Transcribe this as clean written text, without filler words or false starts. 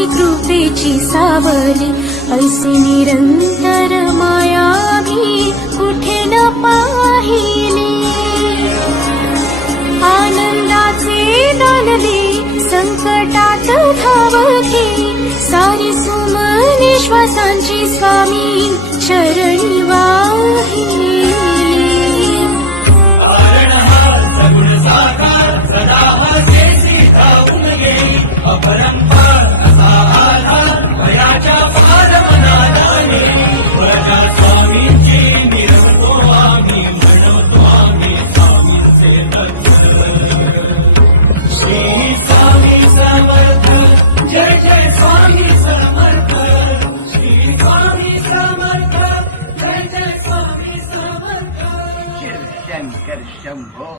स्वामी कृपेची सावली, ऐसी निरंतर माया मी कुठे न पाहिली. आनंदाचे दान दे संकटात धावके, सारी सुमने श्वासांची स्वामी चरणी वाहिली. शंकर शंभो.